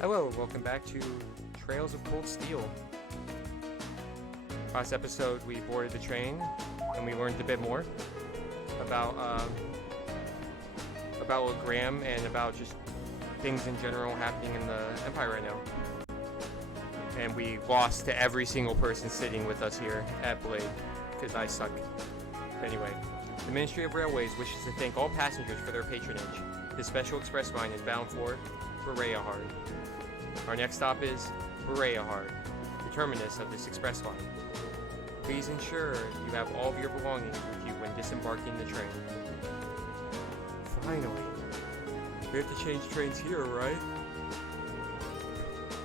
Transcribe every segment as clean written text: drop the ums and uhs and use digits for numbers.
Hello, welcome back to Trails of Cold Steel. Last episode, we boarded the train and we learned a bit more about Legram and about just things in general happening in the Empire right now. And we lost to every single person sitting with us here at Blade because I suck. Anyway, the Ministry of Railways wishes to thank all passengers for their patronage. This special express line is bound for Bereyahard. Our next stop is Bereyahard, the terminus of this express line. Please ensure you have all of your belongings with you when disembarking the train. Finally. We have to change trains here, right?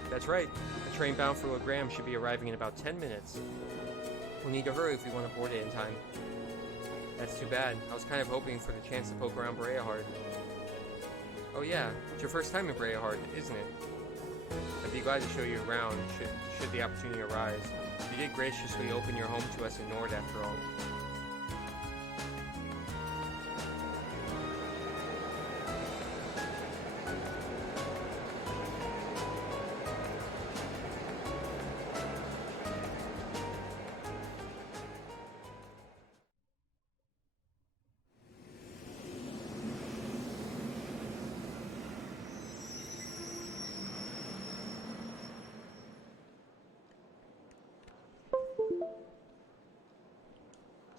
That's right. The train bound for Legram should be arriving in about 10 minutes. We'll need to hurry if we want to board it in time. That's too bad. I was kind of hoping for the chance to poke around Bereyahard. Oh yeah, it's your first time in Bereyahard, isn't it? I'd be glad to show you around should the opportunity arise. You did graciously open your home to us in Nord after all.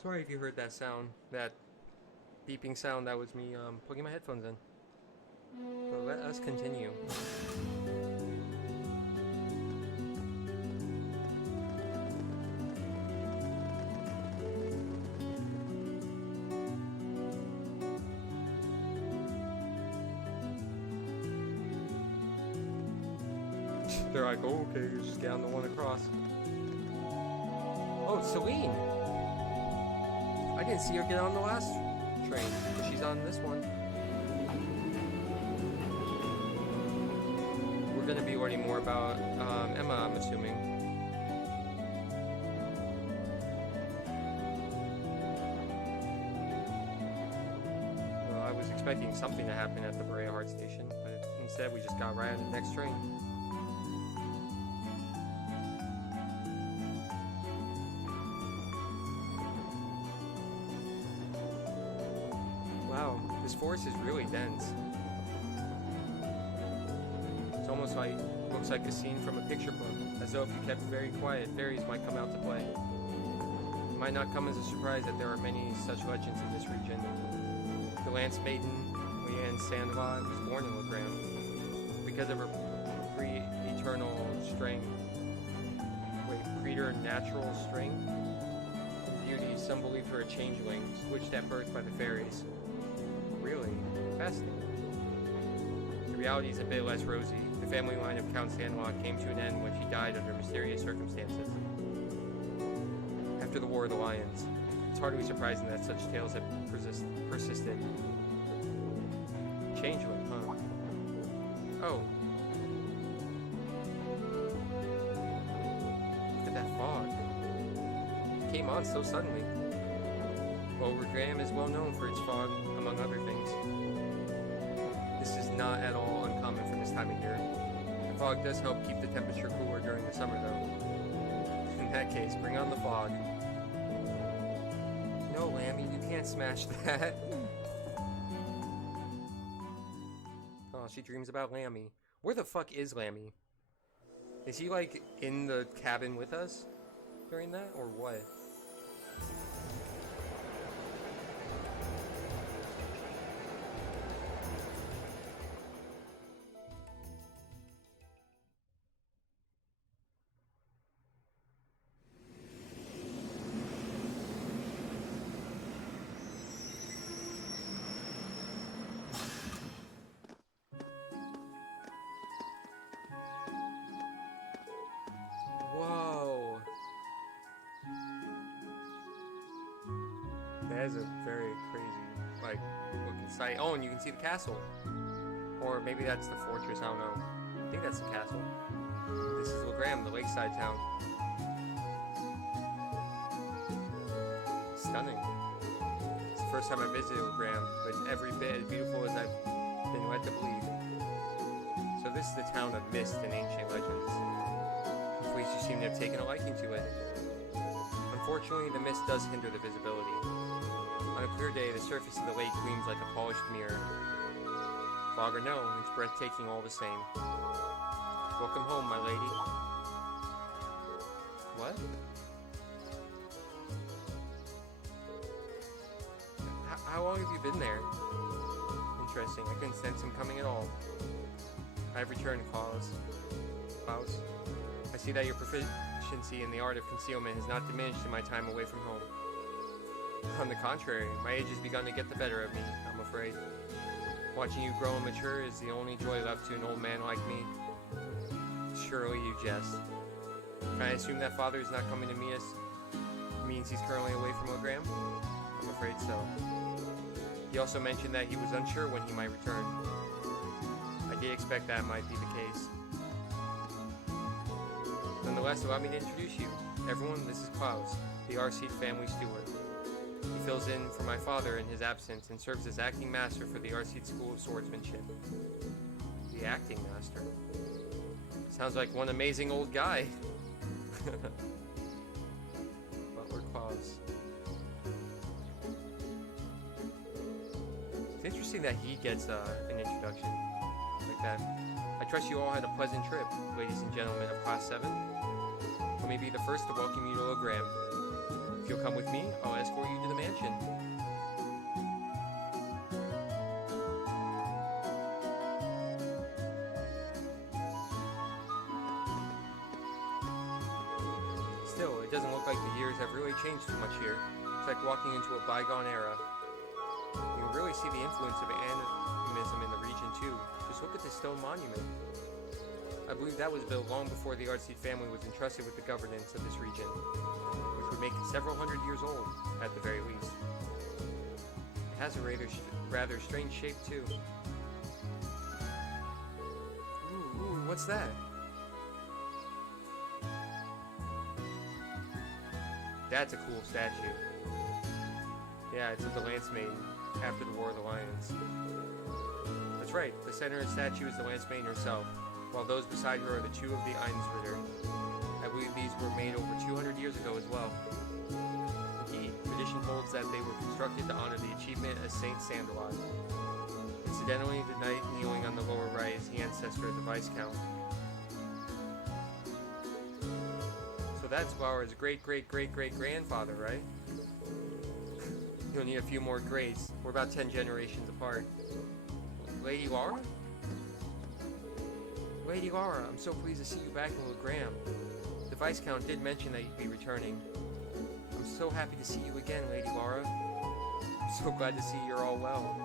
Sorry if you heard that sound, that beeping sound. That was me plugging my headphones in. But let us continue. They're like, oh, okay, just get on the one across. Oh, it's Celine! I didn't see her get on the last train, but she's on this one. We're gonna be learning more about Emma, I'm assuming. Well, I was expecting something to happen at the Bereyahard station, but instead we just got right on the next train. Wow, this forest is really dense. It's almost looks like a scene from a picture book, as though if you kept very quiet, fairies might come out to play. It might not come as a surprise that there are many such legends in this region. The Lance Maiden, Leanne Sandlot, was born in Legram because of her preternatural strength. Beauty, some believe her a changeling, switched at birth by the fairies. Really? Fascinating. The reality is a bit less rosy. The family line of Count Sandlot came to an end when she died under mysterious circumstances. After the War of the Lions, it's hardly surprising that such tales have persisted. Changeling, huh? Oh. Look at that fog. It came on so suddenly. Well, Legram is well known for its fog, among other things. This is not at all uncommon for this time of year. The fog does help keep the temperature cooler during the summer, though. In that case, bring on the fog. No, Lammy, you can't smash that. Oh, she dreams about Lammy. Where the fuck is Lammy? Is he, like, in the cabin with us during that, or what? Whoa! That is a very crazy, like, looking sight. Oh, and you can see the castle. Or maybe that's the fortress, I don't know. I think that's the castle. This is Legram, the lakeside town. Stunning. It's the first time I visited Legram, but it's every bit as beautiful as I've been led to believe. So this is the town of mist and ancient legends. The police you seem to have taken a liking to it. Unfortunately, the mist does hinder the visibility. On a clear day, the surface of the lake gleams like a polished mirror. Fog or no, it's breathtaking all the same. Welcome home, my lady. What? How long have you been there? Interesting. I couldn't sense him coming at all. I have returned, Klaus. I see that your proficiency in the art of concealment has not diminished in my time away from home. On the contrary, my age has begun to get the better of me, I'm afraid. Watching you grow and mature is the only joy left to an old man like me. Surely you jest. Can I assume that father is not coming to meet us? Means he's currently away from Legram? I'm afraid so. He also mentioned that he was unsure when he might return. I did expect that might be the case. Nonetheless, allow me to introduce you. Everyone, this is Klaus, the RC family steward. He fills in for my father in his absence and serves as acting master for the RC School of Swordsmanship. The acting master? Sounds like one amazing old guy. Butler Klaus. It's interesting that he gets an introduction like that. I trust you all had a pleasant trip, ladies and gentlemen of Class 7. Let me be the first to welcome you to Legram. If you'll come with me, I'll escort you to the mansion. Still, it doesn't look like the years have really changed too much here. It's like walking into a bygone era. You can really see the influence of animism in the region too. Just look at this stone monument. I believe that was built long before the Artseed family was entrusted with the governance of this region, which would make it several hundred years old, at the very least. It has a rather strange shape too. Ooh, what's that? That's a cool statue. Yeah, it's of the Lance Maiden, after the War of the Lions. That's right, the center of the statue is the Lance Maiden herself, while those beside her are the two of the Einsritter. I believe these were made over 200 years ago as well. Indeed, tradition holds that they were constructed to honor the achievement of Saint Sandalot. Incidentally, the knight kneeling on the lower right is the ancestor of the Viscount. So that's Laura's great-great-great-great-grandfather, right? You'll need a few more greats. We're about 10 generations apart. Lady Laura? Lady Laura, I'm so pleased to see you back in Legram. The Viscount did mention that you'd be returning. I'm so happy to see you again, Lady Laura. I'm so glad to see you're all well.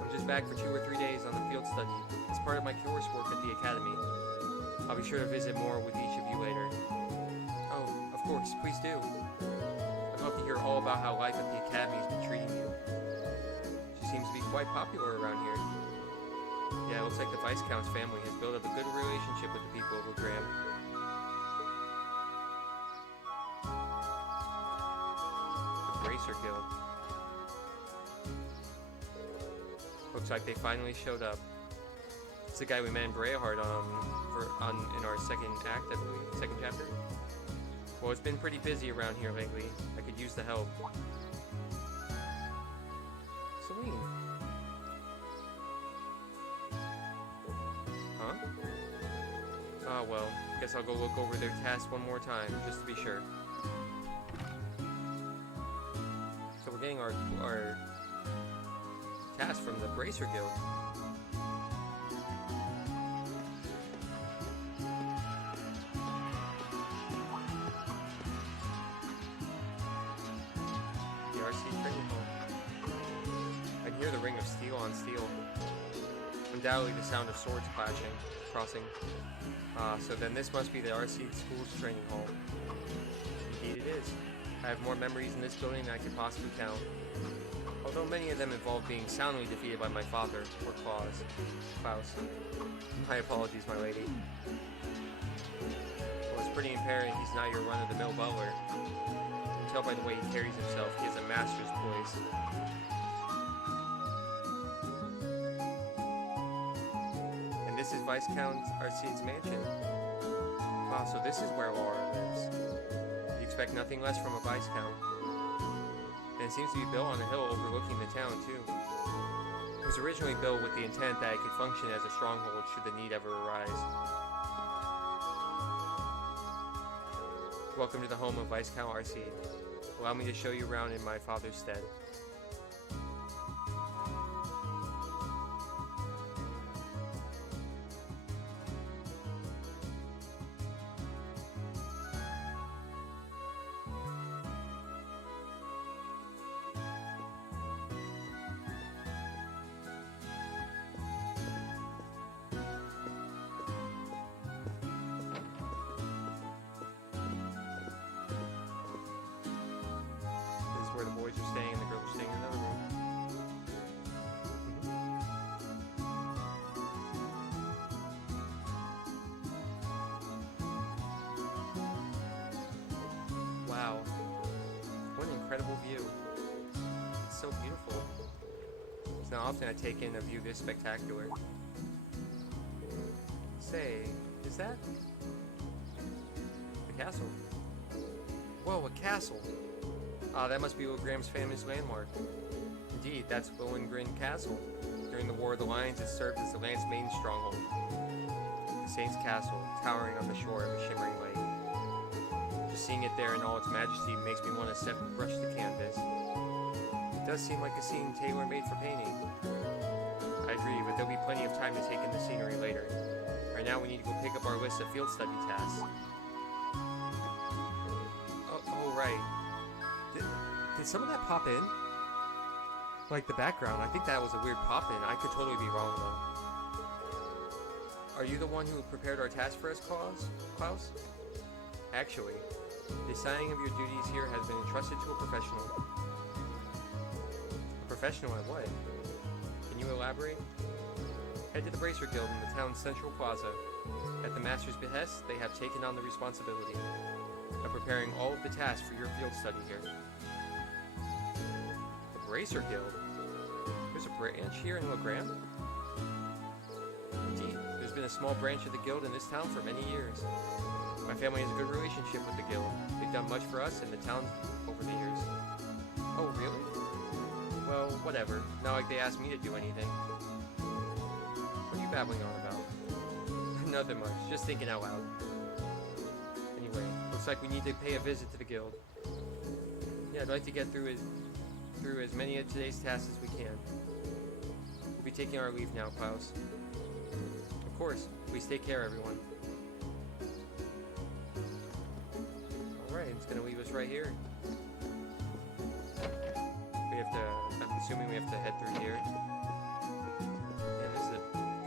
I'm just back for 2 or 3 days on the field study. It's part of my coursework at the academy. I'll be sure to visit more with each of you later. Oh, of course, please do. I'd love to hear all about how life at the academy has been treating you. She seems to be quite popular around here. Yeah, it looks like the Viscount's family has built up a good relationship with the people of Legram. The Bracer Guild. Looks like they finally showed up. It's the guy we met in Brayhard in our second act, I believe, second chapter. Well, it's been pretty busy around here lately. I could use the help. Celine. Huh? Ah, well, guess I'll go look over their tasks one more time, just to be sure. So we're getting our task from the Bracer Guild. The RC training hall. I can hear the ring of steel on steel. Undoubtedly the sound of swords crossing. So then this must be the RC School's training hall. Indeed it is. I have more memories in this building than I could possibly count. Although many of them involve being soundly defeated by my father, or Klaus. My apologies, my lady. Well, it's pretty apparent he's not your run-of-the-mill butler. You can tell by the way he carries himself, he has a master's poise. This is Viscount Arcede's mansion. Wow, so this is where Laura lives. You expect nothing less from a Viscount. And it seems to be built on a hill overlooking the town, too. It was originally built with the intent that it could function as a stronghold should the need ever arise. Welcome to the home of Viscount Arcede. Allow me to show you around in my father's stead. Where the boys are staying and the girls are staying in another room. Wow. What an incredible view. It's so beautiful. It's not often I take in a view this spectacular. Say, is that the castle? Whoa, a castle! Ah, that must be Legram's famous landmark. Indeed, that's Lohengrin Castle. During the War of the Lions, it served as the land's main stronghold. The Saint's Castle, towering on the shore of a shimmering lake. Just seeing it there in all its majesty makes me want to step and brush the canvas. It does seem like a scene tailor-made for painting. I agree, but there'll be plenty of time to take in the scenery later. Right now, we need to go pick up our list of field study tasks. Oh, right. Did some of that pop in? Like the background, I think that was a weird pop in. I could totally be wrong though. Are you the one who prepared our task for us, Klaus? Actually, the assigning of your duties here has been entrusted to a professional. A professional at what? Can you elaborate? Head to the Bracer Guild in the town's central plaza. At the Master's behest, they have taken on the responsibility of preparing all of the tasks for your field study here. Bracer Guild? There's a branch here in Legram? Indeed, there's been a small branch of the guild in this town for many years. My family has a good relationship with the guild. They've done much for us and the town over the years. Oh, really? Well, whatever. Not like they asked me to do anything. What are you babbling on about? Nothing much. Just thinking out loud. Anyway, looks like we need to pay a visit to the guild. Yeah, I'd like to get through as many of today's tasks as we can. We'll be taking our leave now, Klaus. Of course. Please take care, everyone. Alright, it's gonna leave us right here. I'm assuming we have to head through here. Man, this is a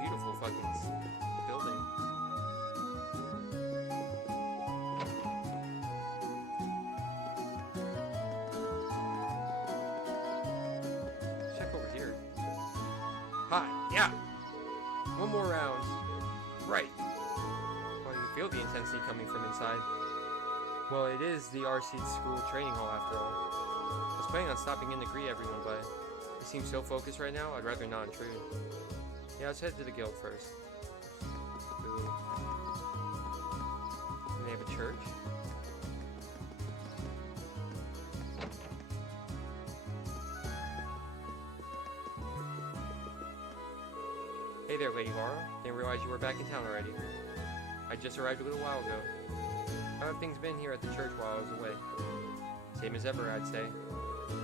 beautiful fucking building. Hi, yeah! One more round. Right. Well, you feel the intensity coming from inside. Well, it is the Arcede School training hall after all. I was planning on stopping in to greet everyone, but they seem so focused right now, I'd rather not intrude. Yeah, let's head to the guild first. Ooh. And they have a church? Hey there, Lady Laura. Didn't realize you were back in town already. I just arrived a little while ago. How have things been here at the church while I was away? Same as ever, I'd say.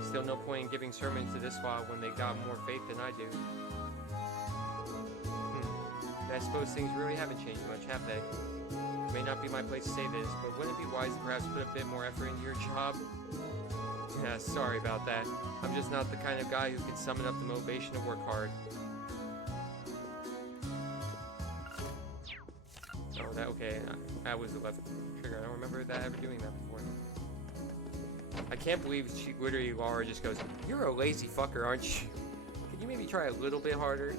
Still no point in giving sermons to this lot when they got more faith than I do. I suppose things really haven't changed much, have they? It may not be my place to say this, but wouldn't it be wise to perhaps put a bit more effort into your job? Yeah, sorry about that. I'm just not the kind of guy who can summon up the motivation to work hard. Okay, that was the left trigger. I don't remember that ever doing that before. I can't believe she literally, Laura just goes, "You're a lazy fucker, aren't you? Can you maybe try a little bit harder?"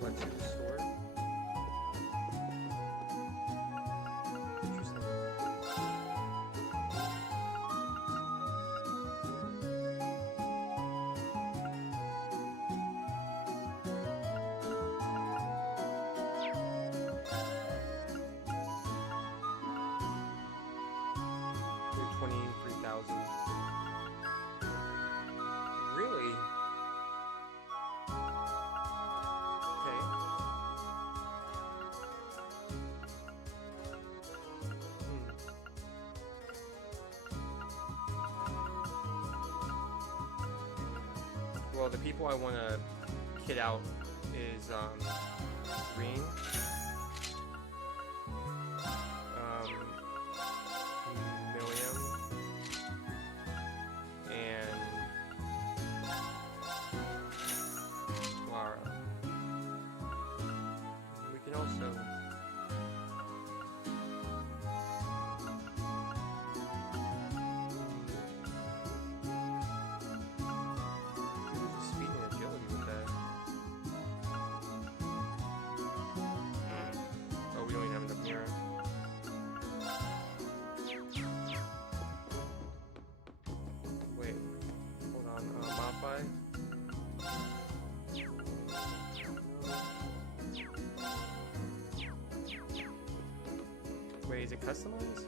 Let's do the sword. Interesting. Well, the people I want to kit out is Green, Milliam, and Lara. We can also speed and agility with that. Oh, we don't even have enough mirror. Wait, hold on. Modify. Wait, is it customized?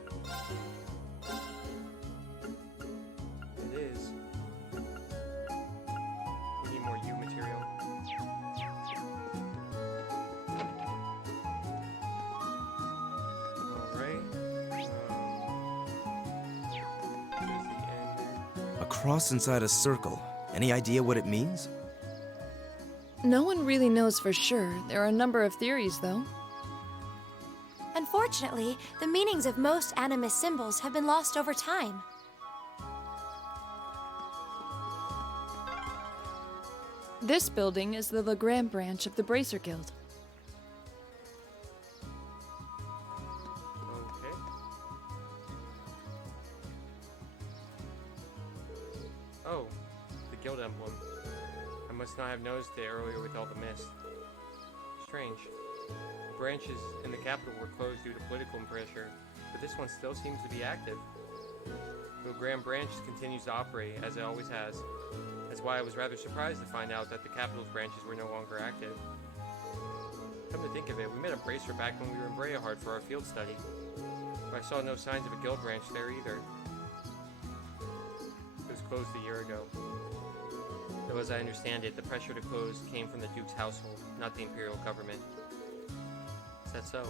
It is. We need more U material. Alright. Here's the end. A cross inside a circle. Any idea what it means? No one really knows for sure. There are a number of theories, though. Unfortunately, the meanings of most animist symbols have been lost over time. This building is the Legram branch of the Bracer Guild. Okay. Oh, the guild emblem. I must not have noticed it earlier with all the mist. Strange. The branches in the capital were closed due to political pressure, but this one still seems to be active. The Legram branch continues to operate, as it always has. That's why I was rather surprised to find out that the capital's branches were no longer active. Come to think of it, we met a bracer back when we were in Brayahard for our field study. But I saw no signs of a guild branch there either. It was closed a year ago. Though as I understand it, the pressure to close came from the Duke's household, not the Imperial government. Is that so?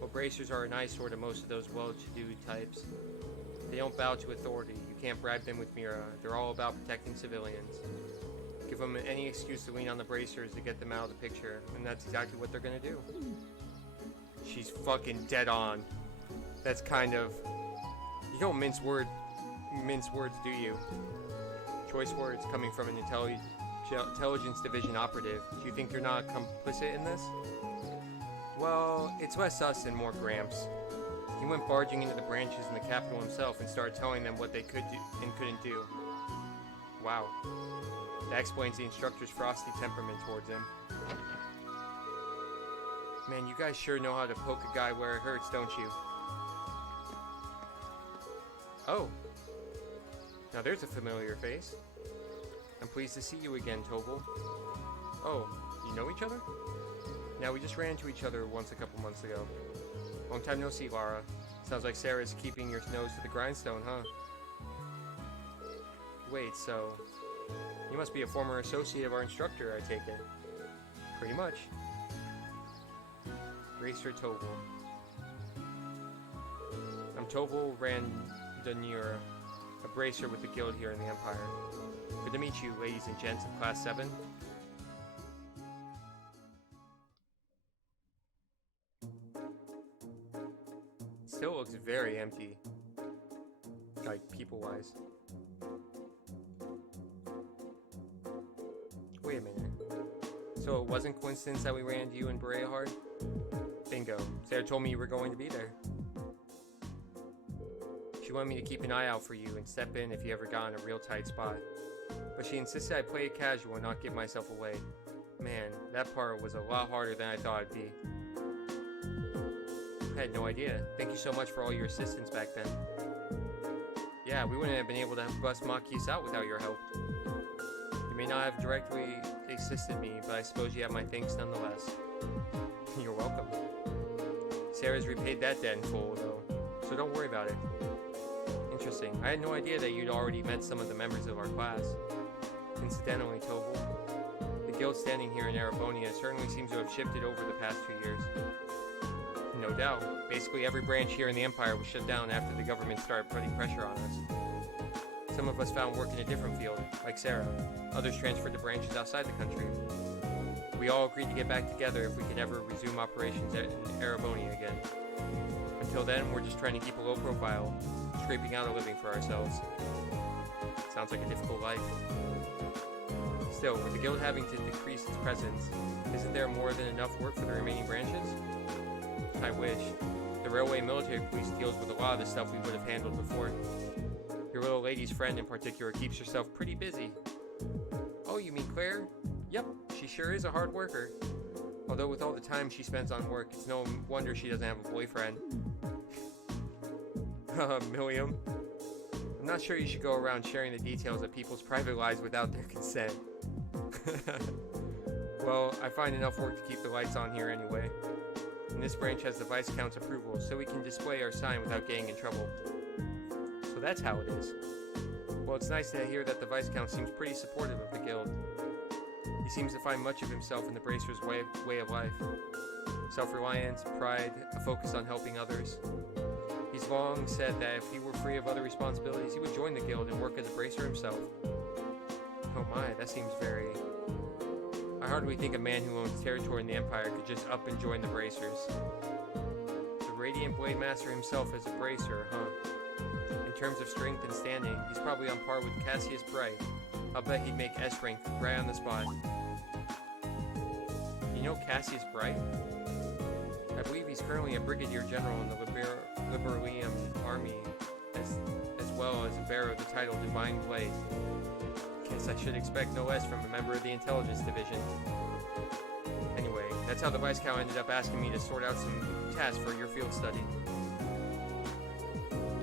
Well, bracers are an eyesore to most of those well-to-do types. They don't bow to authority. You can't bribe them with Mira. They're all about protecting civilians. Give them any excuse to lean on the bracers to get them out of the picture, and that's exactly what they're gonna do. She's fucking dead on. That's kind of... You don't mince words, do you? Choice words coming from an intelligence division operative. Do you think you're not complicit in this? Well, it's less us and more Gramps. He went barging into the branches in the capital himself and started telling them what they could do and couldn't do. Wow. That explains the instructor's frosty temperament towards him. Man, you guys sure know how to poke a guy where it hurts, don't you? Oh. Now there's a familiar face. I'm pleased to see you again, Tobel. Oh, you know each other? Now, we just ran into each other once a couple months ago. Long time no see, Lara. Sounds like Sarah's keeping your nose to the grindstone, huh? Wait, so... You must be a former associate of our instructor, I take it. Pretty much. Racer Tobel. I'm Tobel Randonir, a bracer with the guild here in the Empire. Good to meet you, ladies and gents of Class 7. Still looks very empty. Like, people-wise. Wait a minute. So it wasn't coincidence that we ran into you in Brayahard? Bingo. Sarah told me you were going to be there. She wanted me to keep an eye out for you and step in if you ever got in a real tight spot. But she insisted I play it casual and not give myself away. Man, that part was a lot harder than I thought it'd be. I had no idea. Thank you so much for all your assistance back then. Yeah, we wouldn't have been able to bust Maquis out without your help. You may not have directly assisted me, but I suppose you have my thanks nonetheless. You're welcome. Sarah's repaid that debt in full, though, so don't worry about it. Interesting. I had no idea that you'd already met some of the members of our class. Incidentally, Tobel, the guild standing here in Arabonia certainly seems to have shifted over the past 2 years. No doubt. Basically every branch here in the Empire was shut down after the government started putting pressure on us. Some of us found work in a different field, like Sarah. Others transferred to branches outside the country. We all agreed to get back together if we could ever resume operations in Ereboni again. Until then, we're just trying to keep a low profile, scraping out a living for ourselves. Sounds like a difficult life. Still, with the guild having to decrease its presence, isn't there more than enough work for the remaining branches? I wish. The railway military police deals with a lot of the stuff we would have handled before. Your little lady's friend in particular keeps herself pretty busy. Oh, you mean Claire? Yep, she sure is a hard worker. Although with all the time she spends on work, it's no wonder she doesn't have a boyfriend. Milliam. I'm not sure you should go around sharing the details of people's private lives without their consent. Well, I find enough work to keep the lights on here anyway. And this branch has the Viscount's approval, so we can display our sign without getting in trouble. So that's how it is. Well, it's nice to hear that the Viscount seems pretty supportive of the guild. He seems to find much of himself in the Bracers' way of life. Self-reliance, pride, a focus on helping others. He's long said that if he were free of other responsibilities, he would join the guild and work as a Bracer himself. Oh my, that seems very... I hardly think a man who owns territory in the Empire could just up and join the Bracers. The Radiant Blade Master himself is a Bracer, huh? In terms of strength and standing, he's probably on par with Cassius Bright. I'll bet he'd make S rank right on the spot. You know Cassius Bright? I believe he's currently a Brigadier General in the Liberalium Army, as well as a bearer of the title Divine Blade. Guess I should expect no less from a member of the Intelligence Division. Anyway, that's how the Viscount ended up asking me to sort out some tasks for your field study.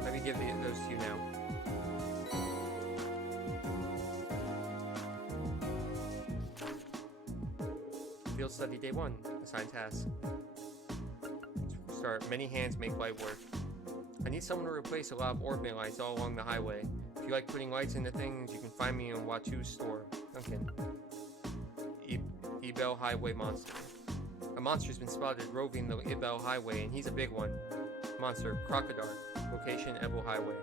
Let me give those to you now. Field study day 1. Assigned tasks. Start. Many hands make light work. I need someone to replace a lot of orb lights all along the highway. If you like putting lights into things, you can find me in Watu's store. Duncan. Ebel Highway Monster. A monster's been spotted roving the Ebel Highway, and he's a big one. Monster. Crocodile. Location Ebel Highway.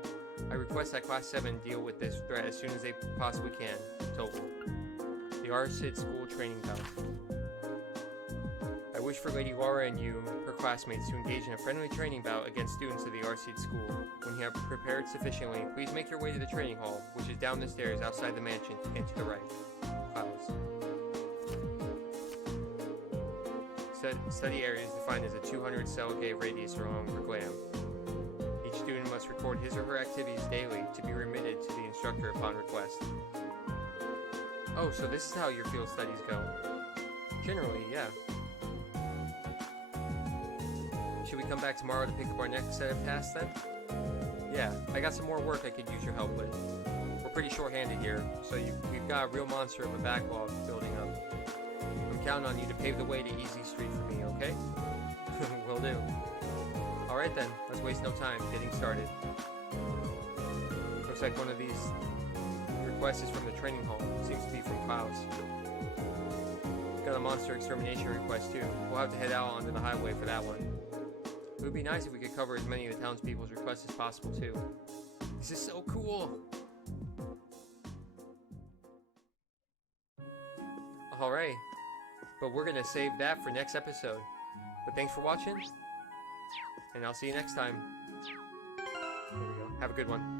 I request that Class 7 deal with this threat as soon as they possibly can. Total. The Arsid School Training Bout. I wish for Lady Laura and you, her classmates, to engage in a friendly training bout against students of the Arsid School. When you have prepared sufficiently, please make your way to the training hall, which is down the stairs outside the mansion and to the right. Clouds. Study area is defined as a 200 cell gate radius along Legram. Each student must record his or her activities daily to be remitted to the instructor upon request. Oh, so this is how your field studies go. Generally, yeah. Should we come back tomorrow to pick up our next set of tasks then? Yeah, I got some more work I could use your help with. We're pretty short-handed here, so we've got a real monster of a backlog building up. I'm counting on you to pave the way to Easy Street for me, okay? Will do. Alright then, let's waste no time getting started. Looks like one of these requests is from the training hall. Seems to be from Klaus. Got a monster extermination request too. We'll have to head out onto the highway for that one. It would be nice if we could cover as many of the townspeople's requests as possible too. This is so cool! Alright, but we're gonna save that for next episode. But thanks for watching, and I'll see you next time. There we go. Have a good one.